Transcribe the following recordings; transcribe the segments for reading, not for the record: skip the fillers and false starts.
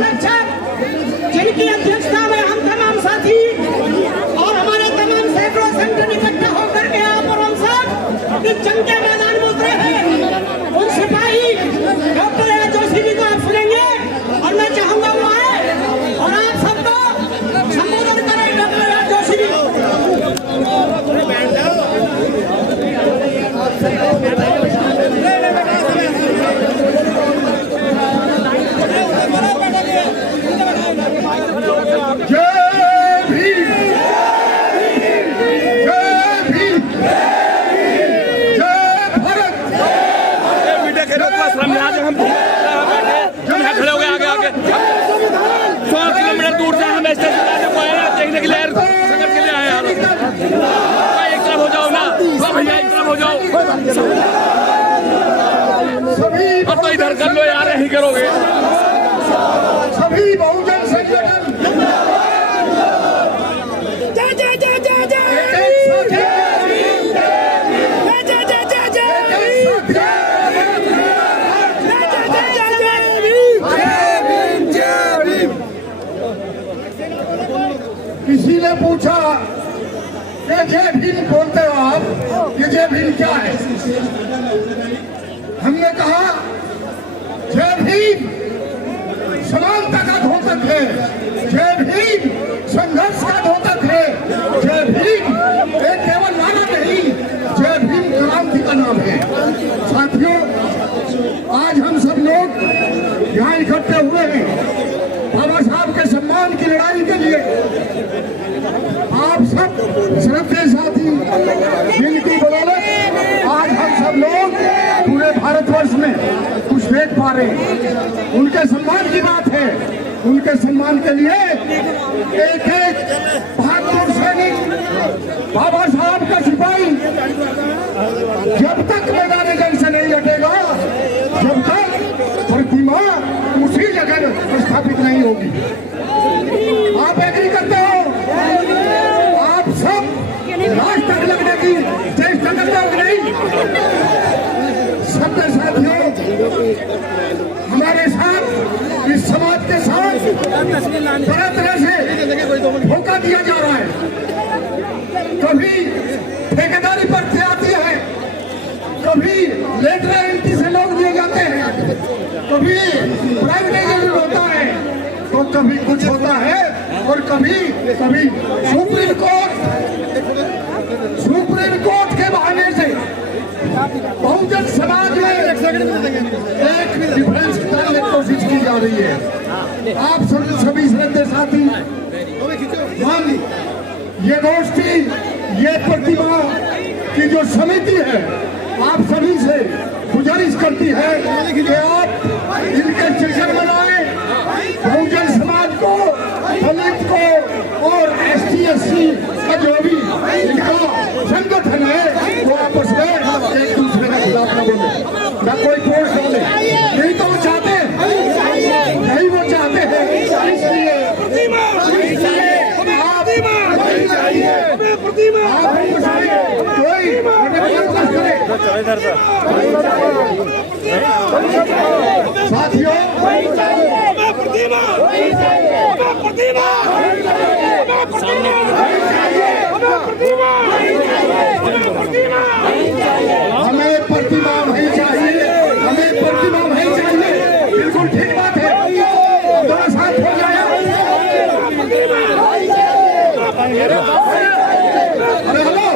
संरक्षक जिनकी अध्यक्षता में हम तमाम साथी और हमारे तमाम सैकड़ों संगठन इकट्ठा होकर के आप और हम सब इस जंग के मैदान में उतरे हैं। उन सिपाही डॉक्टर जोशी जी को आप सुनेंगे और मैं चाहूंगा वो आए और आप सबको संबोधन करें। डॉक्टर जोशी जी खड़े हो गए आगे आगे 100 किलोमीटर दूर से हम स्टेशन को आए देखने के लिए संघर्ष के लिए आए यार। एक तरफ हो जाओ ना भैया, एक तरफ हो जाओ और तो इधर कर लो यार, यही करोगे सभी बहुजन संगठन किसी ने पूछा कि जय भीम बोलते हो आप, ये जय भीम क्या है? हमने कहा जय भीम समानता का द्योतक है, जय भीम संघर्ष का द्योतक है, जय भीम एक केवल नारा नहीं, जय भीम क्रांति का नाम है। साथियों, आज हम सब लोग यहाँ इकट्ठे हुए हैं बाबा साहब के सम्मान की लड़ाई के लिए। आप सब श्रद्धेय साथी जिनकी बदौलत आज हम सब लोग पूरे भारतवर्ष में कुछ देख पा रहे हैं, उनके सम्मान की बात है। उनके सम्मान के लिए एक एक बहादुर सैनिक बाबा साहब का सिपाही जब तक मैदान जंग से नहीं हटेगा, जब तक प्रतिमा उसी जगह स्थापित नहीं होगी। आप एग्री करते हो? आप सब लास्ट तक लगने की चेष्टा करते हो कि नहीं? सबके साथियों, हमारे साथ इस समाज के साथ तरह तरह से धोखा दिया जा रहा है। कभी ठेकेदारी पर आती है, कभी लेटर एंट्री से लोग दिए जाते हैं, कभी प्राइवेटाइजेशन होता है, तो कभी कुछ होता है और कभी कभी सुप्रीम कोर्ट के बहाने से बहुजन समाज में एक डिफरेंस डालने की कोशिश की जा रही है। आप सभी श्रद्धेय साथी, हम ये गोष्ठी, ये प्रतिमा की जो समिति है, आप सभी से गुजारिश करती है कि आप इनके शिक्षण बनाएं, बहुजन समाज को, दलित को और ST/SC का जो भी इनका संगठन है वो आपस में एक दूसरे के खिलाफ न बोले, न कोई पोस्ट डाले। यही तो वो चाहते हैं, यही वो चाहते हैं। इसलिए साथियों, हमें प्रतिमा नहीं चाहिए, हमें प्रतिमा नहीं चाहिए। बिल्कुल ठीक बात है, दोनों साथ हो जाए। अरे हेलो,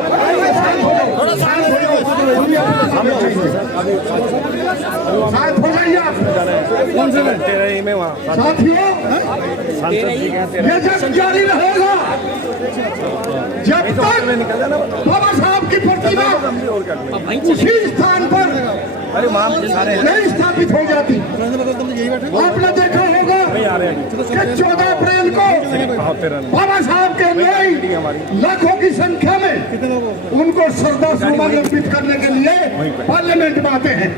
साथ हो जाइए आप। साथियों, ये जब जारी रहेगा, जब तक बाबा साहब की प्रतिमा उसी स्थान पर नहीं स्थापित हो जाती। आपने देखा होगा कि 14 अप्रैल को बाबा साहब के अनुयायी लाखों की संख्या में उनको श्रद्धासुमन अर्पित करने के लिए पार्लियामेंट में आते हैं।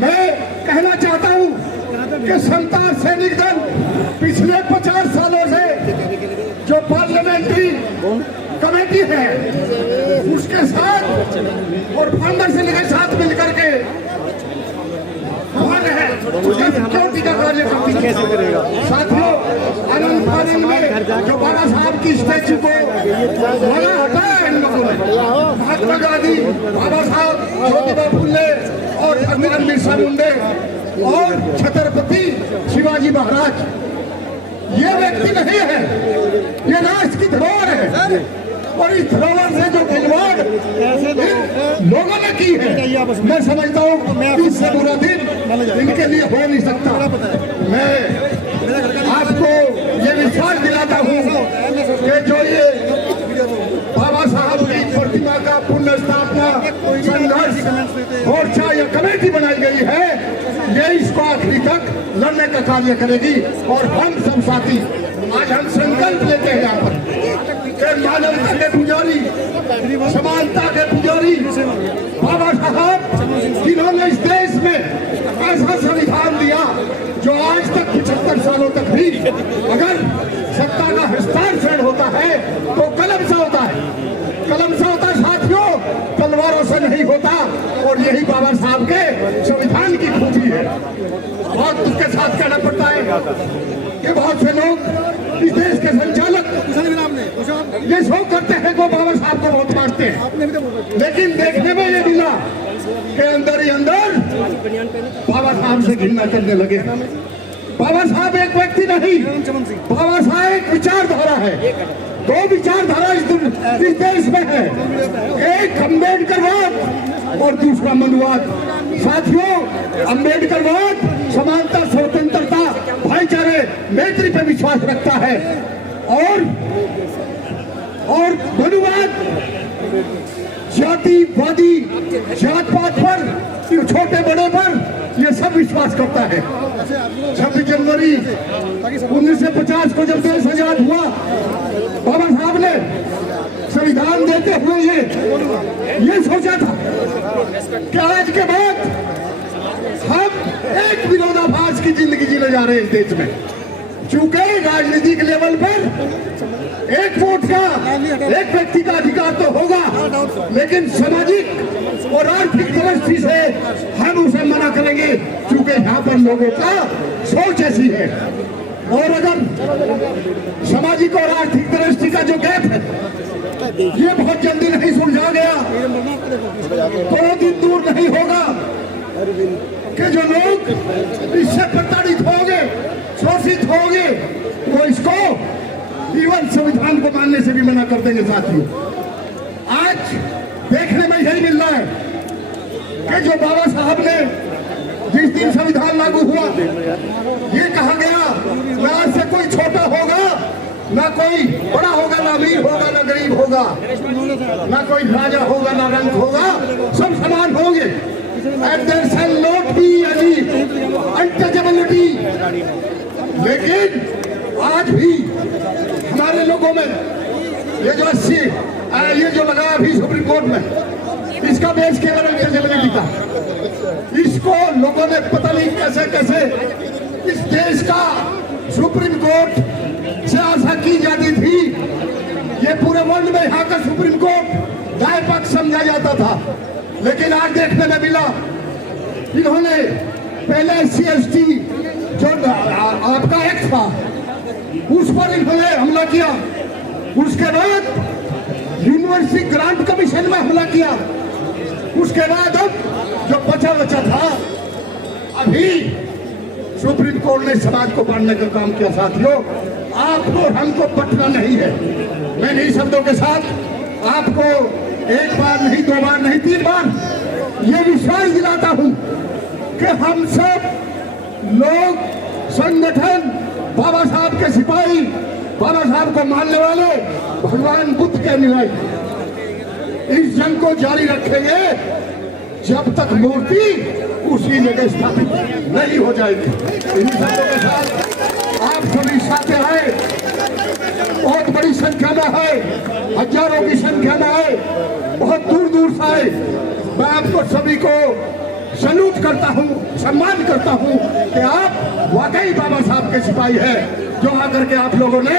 मैं कहना चाहता हूं कि संतान सैनिक दल पिछले 50 सालों से जो पार्लियामेंट्री कमेटी है उसके साथ और फाउंडर से लेकर साथ मिलकर के हमारे हैं। सिक्योरिटी का कार्य करती है। साथियों, आनंद फानंद में जो बाबा साहब की स्टैचू को लगा हटाया इन लोगों ने, महात्मा गांधी, बाबा साहब, ज्योतिबा फुले और भगवान बिरसा मुंडे और छत्रपति शिवाजी महाराज, ये व्यक्ति नहीं है, ये राष्ट्र की धरोहर है। और इस धरोहर से जो खिलवाड़ लोगों ने की है, मैं समझता हूँ इससे बुरा दिन इनके लिए हो नहीं सकता। मैं आपको ये विश्वास दिलाता हूँ कि जो ये बाबा साहब की प्रतिमा का पुण्य स्थापना संघर्ष मोर्चा या कमेटी बनाई गई है, ये इसको आखिरी तक लड़ने का कार्य करेगी। और हम सब साथी आज हम संकल्प लेते हैं यहाँ पर कि मानवता के पुजारी, समानता के पुजारी बाबा साहब, जिन्होंने इस देश में ऐसा संविधान दिया जो आज तक 75 सालों तक भी अगर सत्ता का हस्तांतरण होता है तो कलम से होता है, कलम से होता है साथियों, तलवारों से नहीं होता। और यही बाबा साहब के संविधान की खूबी है। बहुत उसके साथ कहना पड़ता है कि बहुत से लोग इस देश के संचालक ये शो करते हैं को बाबा साहब को बहुत मानते हैं, लेकिन देखने में ये मिला कि अंदर ही अंदर बाबा साहब से घृणा करने लगे। बाबा साहब एक व्यक्ति नहीं, बाबा साहब एक विचारधारा है। दो विचारधारा इस देश में है, एक अम्बेडकरवाद और दूसरा मनुवाद। साथियों, अम्बेडकरवाद समानता, स्वतंत्रता, भाईचारे, मैत्री पर विश्वास रखता है और मनुवाद जातिवादी, जात पात पर, छोटे बड़े पर ये सब विश्वास करता है। 26 जनवरी 1950 को जब देश आजाद हुआ, बाबा साहब ने संविधान देते हुए ये सोचा था कि आज के बाद हम एक विरोधाभास की जिंदगी जीने जा रहे हैं इस देश में। चूंकि राजनीतिक लेवल पर एक वोट का, एक व्यक्ति का अधिकार तो होगा, लेकिन सामाजिक और आर्थिक दृष्टि से हम उसे मना करेंगे, चूंकि यहाँ पर लोगों का सोच ऐसी है। और अगर सामाजिक और आर्थिक दृष्टि का जो गैप है ये बहुत जल्दी नहीं सुलझा गया तो दिन दूर नहीं होगा कि जो लोग इससे प्रताड़ित होंगे, शोषित होंगे, वो इसको इवन संविधान को मानने से भी मना कर देंगे। साथियों, आज देखने में यही मिल रहा है कि जो बाबा साहब ने जिस दिन संविधान लागू हुआ, ये कहा गया ना आज से कोई छोटा होगा, ना कोई बड़ा होगा, ना अमीर होगा, ना गरीब होगा, ना कोई राजा होगा, ना रंग होगा, सब समान होंगे। And there shall not be any untouchability। लेकिन आज भी हमारे लोगों में ये जो लगा अभी सुप्रीम कोर्ट में, इसका बेस केवल अनटचेबिलिटी का। इसको लोगों ने पता नहीं कैसे कैसे इस देश का सुप्रीम कोर्ट से आशा की जाती थी। ये पूरे वर्ल्ड में यहाँ का सुप्रीम कोर्ट दाएं पक्ष समझा जाता था, लेकिन आज देखने में मिला इन्होंने पहले SC/ST जो आपका एक्ट था उस पर इन्होंने हमला किया, उसके बाद यूनिवर्सिटी ग्रांट कमीशन में हमला किया, उसके बाद अब जो बचा था अभी सुप्रीम कोर्ट ने समाज को बांटने का काम किया। साथियों, आपको हमको बटना नहीं है। मैं इन्हीं शब्दों के साथ आपको एक बार नहीं, दो बार नहीं, 3 बार ये विश्वास दिलाता हूं कि हम सब लोग, संगठन, बाबा साहब के सिपाही, बाबा साहब को मानने वाले, भगवान बुद्ध के अनुयायी इस जंग को जारी रखेंगे जब तक मूर्ति उसी जगह स्थापित नहीं हो जाएगी। इन शब्दों के साथ आप सभी साथ आए, बहुत बड़ी संख्या में है, हजारों की संख्या में है, बहुत दूर दूर से आए। मैं आपको सभी को सैल्यूट करता हूं, सम्मान करता हूं कि आप वाकई बाबा साहब के सिपाही हैं, जो आकर के आप लोगों ने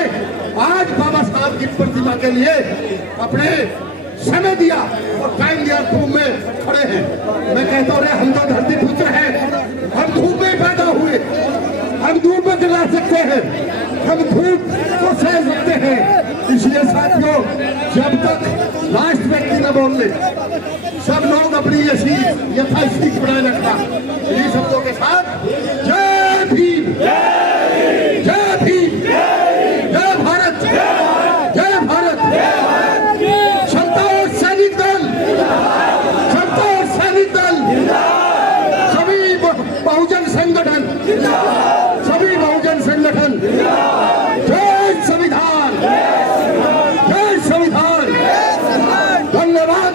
आज बाबा साहब की प्रतिमा के लिए अपने समय दिया और टाइम दिया, धूप में खड़े हैं। मैं कहता हूँ हम तो धरती पुत्र हैं, हम धूप में पैदा सकते हैं, हम धूप को सह सकते हैं। इसलिए साथियों, जब तक लास्ट व्यक्ति न बोल ले, सब लोग अपनी यथास्थिति बनाए रखना। इन्हीं शब्दों के साथ जय भीम, जय भीम, जय भारत, जय भारत। क्षमता और सैनिक दल, क्षमता और सैनिक दल, सभी बहुजन संगठन, सभी बहुजन संगठन, जय संविधान, जय संविधान। धन्यवाद।